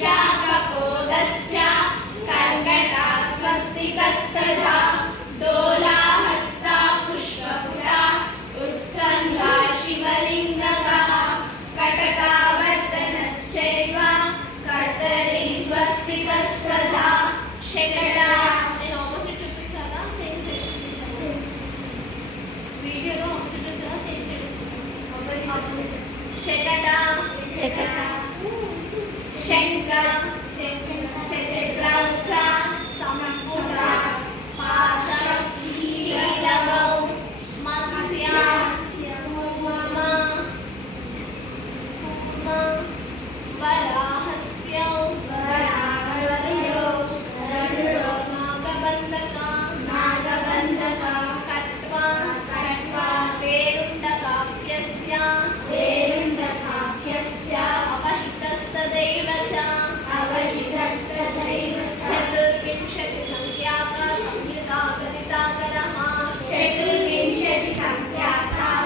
कपोदश्च कर्कटा स्वस्तिकस्तथा दोलाहस्ता पुष्पपुटा उत्सङ्गा शिवलिङ्गः कटकावर्तनश्चैव कर्तरी स्वस्तिकस्तथा शकटा నేను ఆపోజిట్ చూపించాలా సేమ్ సైడ్ చూపించాలా వీడియోలో ఆపోజిట్ వస్తుందా సేమ్ సైడ్ వస్తుందా ఆపోజిట్ शकटा शकटा शंख